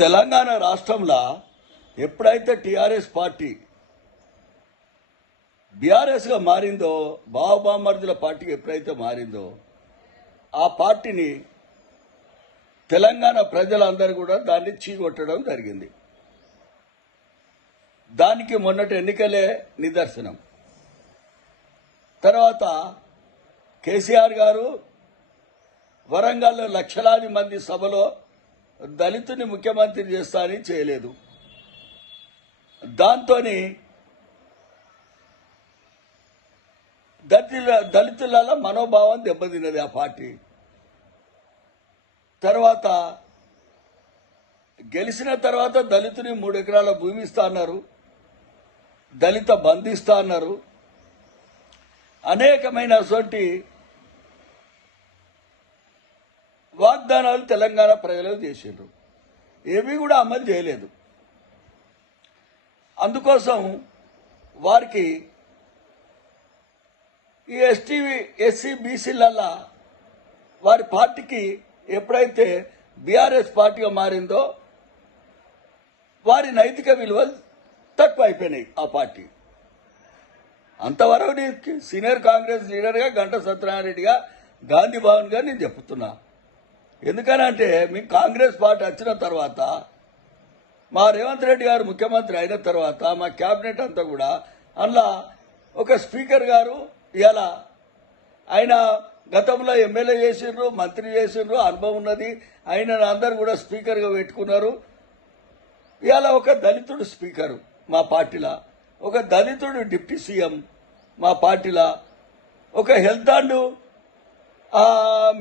తెలంగాణ రాష్ట్రంలో ఎప్పుడైతే TRS party బీఆర్ఎస్గా మారిందో, బావబామర్దుల party ఎప్పుడైతే మారిందో, ఆ పార్టీని తెలంగాణ ప్రజలందరూ కూడా దాన్ని చీకొట్టడం జరిగింది. దానికి మొన్నటి ఎన్నికలే నిదర్శనం. తర్వాత కేసీఆర్ గారు వరంగల్లో లక్షలాది మంది సభలో దళితుని ముఖ్యమంత్రి చేస్తా అని చేయలేదు. దాంతో దళితుల మనోభావం దెబ్బతిన్నది ఆ పార్టీ. తర్వాత గెలిచిన తర్వాత దళితుని 3 ఎకరాల భూమి ఇస్తా అన్నారు, దళిత బంధు ఇస్తా అన్నారు, అనేకమైన వాగ్దానాలు తెలంగాణ ప్రజలకు చేసిండ్రు. ఏవి కూడా అమలు చేయలేదు. అందుకోసం వారికి ఈ ఎస్సీ బీసీలల్లా వారి పార్టీకి ఎప్పుడైతే బీఆర్ఎస్ పార్టీగా మారిందో వారి నైతిక విలువలు తక్కువ అయిపోయినాయి. ఆ పార్టీ అంతవరకు సీనియర్ కాంగ్రెస్ లీడర్గా గంటా సత్యనారాయణ గాంధీ భవన్గా నేను చెప్తున్నా. ఎందుకనంటే మీకు కాంగ్రెస్ పార్టీ వచ్చిన తర్వాత, మా రేవంత్ రెడ్డి గారు ముఖ్యమంత్రి అయిన తర్వాత మా క్యాబినెట్ అంతా కూడా అందులో ఒక స్పీకర్ గారు ఇలా ఆయన గతంలో ఎమ్మెల్యే చేసిండ్రు, మంత్రి చేసిండ్రు, అనుభవం ఉన్నది. ఆయన అందరు కూడా స్పీకర్గా పెట్టుకున్నారు. ఇవాళ ఒక దళితుడు స్పీకరు మా పార్టీలో, ఒక దళితుడు డిప్యూటీ సీఎం మా పార్టీలో, ఒక హెల్త్ అండ్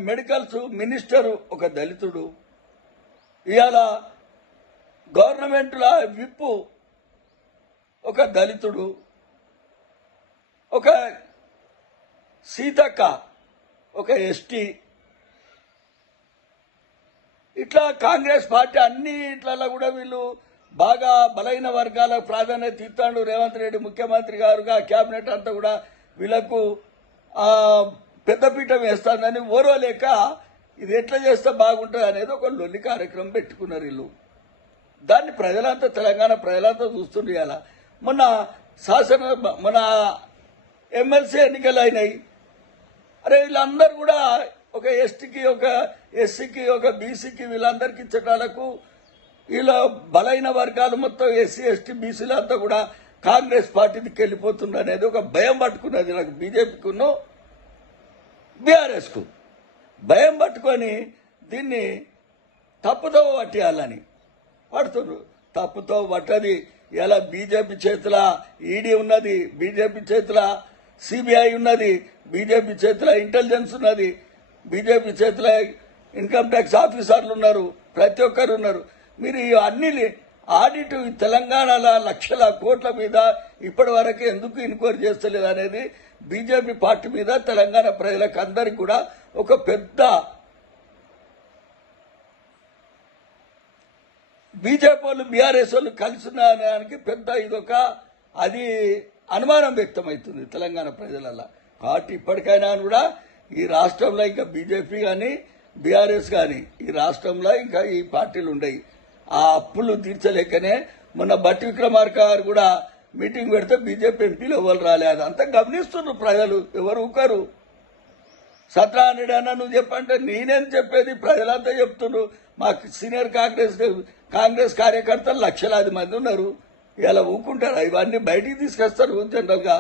మెడికల్స్ మినిస్టరు ఒక దళితుడు, ఇవాళ గవర్నమెంట్లో విప్పు ఒక దళితుడు, ఒక సీతక్క ఒక ఎస్టీ. ఇట్లా కాంగ్రెస్ పార్టీ అన్నిట్లలో కూడా వీళ్ళు బాగా బలైన వర్గాలకు ప్రాధాన్యత ఇస్తాడు. రేవంత్ రెడ్డి ముఖ్యమంత్రి గారుగా క్యాబినెట్ అంతా కూడా వీళ్ళకు పెద్దపీఠం వేస్తానని ఓర్వలేక ఇది ఎట్లా చేస్తే బాగుంటుంది అనేది ఒక లొల్లి కార్యక్రమం పెట్టుకున్నారు వీళ్ళు. దాన్ని ప్రజలంతా, తెలంగాణ ప్రజలంతా చూస్తుండ్రు. ఇలా మన ఎమ్మెల్సీ ఎన్నికలు అయినాయి. అరే వీళ్ళందరూ కూడా ఒక ఎస్టీకి, ఒక ఎస్సీకి, ఒక బీసీకి వీళ్ళందరికీ ఇచ్చటాలకు వీళ్ళ బలైన వర్గాలు మొత్తం ఎస్సీ ఎస్టీ బీసీలు అంతా కూడా కాంగ్రెస్ పార్టీకి వెళ్ళిపోతుండ్రు అనేది ఒక భయం పట్టుకున్నది నాకు. బీజేపీకును బీఆర్ఎస్కు భయం పట్టుకొని దీన్ని తప్పుతో పట్టేయాలని పడుతున్నారు. తప్పుతో పట్టది. ఇలా బీజేపీ చేతుల ఈడీ ఉన్నది, బీజేపీ చేతుల సిబిఐ ఉన్నది, బీజేపీ చేతుల ఇంటెలిజెన్స్ ఉన్నది, బీజేపీ చేతుల ఇన్కమ్ ట్యాక్స్ ఆఫీసర్లు ఉన్నారు, ప్రతి ఒక్కరు ఉన్నారు. మీరు అన్ని ఆడిట్ తెలంగాణలో లక్షల కోట్ల మీద ఇప్పటి వరకు ఎందుకు ఎన్క్వైరీ చేస్తలేదు అనేది బీజేపీ పార్టీ మీద తెలంగాణ ప్రజలకు అందరికీ కూడా ఒక పెద్ద బీజేపీ వాళ్ళు బీఆర్ఎస్ వాళ్ళు కలిసి ఉన్నదానికి పెద్ద ఇదొక అది అనుమానం వ్యక్తమవుతుంది తెలంగాణ ప్రజలలో. కాబట్టి ఇప్పటికైనా కూడా ఈ రాష్ట్రంలో ఇంకా బీజేపీ కానీ బీఆర్ఎస్ కానీ ఈ రాష్ట్రంలో ఇంకా ఈ పార్టీలు ఉండయి. ఆ అప్పులు తీర్చలేకనే మొన్న బట్టి విక్రమార్క గారు కూడా మీటింగ్ పెడితే బీజేపీ ఎంపీలు ఎవరు రాలే. అదంతా గమనిస్తున్నారు ప్రజలు, ఎవరు ఊకరు. సత్యనారాయణ అన్న నువ్వు చెప్పంటే నేనేం చెప్పేది, ప్రజలంతా చెప్తున్నారు. మాకు సీనియర్ కాంగ్రెస్ కార్యకర్తలు లక్షలాది మంది ఉన్నారు. ఇలా ఊకుంటారు. ఇవన్నీ బయటికి తీసుకొస్తారు. జనరల్గా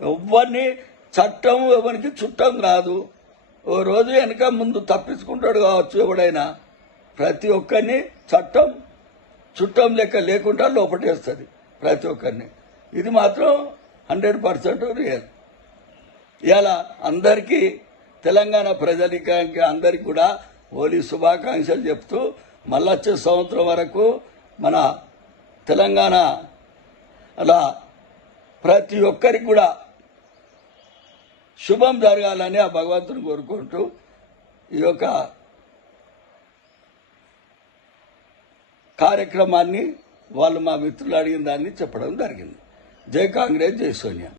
ఎవరిని చట్టం ఎవరికి చుట్టం కాదు. ఓ రోజు వెనక ముందు తప్పించుకుంటాడు కావచ్చు ఎవడైనా. ప్రతి ఒక్కరిని చట్టం చుట్టం లెక్క లేకుండా లోపటేస్తుంది ప్రతి ఒక్కరిని. ఇది మాత్రం 100% రియల్. ఇలా అందరికీ తెలంగాణ ప్రజలకి అందరికీ కూడా హోలీ శుభాకాంక్షలు చెప్తూ మళ్ళీ వచ్చే సంవత్సరం వరకు మన తెలంగాణ అలా ప్రతి ఒక్కరికి కూడా శుభం జరగాలని ఆ భగవంతుని కోరుకుంటూ ఈ యొక్క కార్యక్రమాన్ని వాళ్ళు మా మిత్రులు అడిగిన దాన్ని చెప్పడం జరిగింది. జై కాంగ్రెస్, జై సోనియా.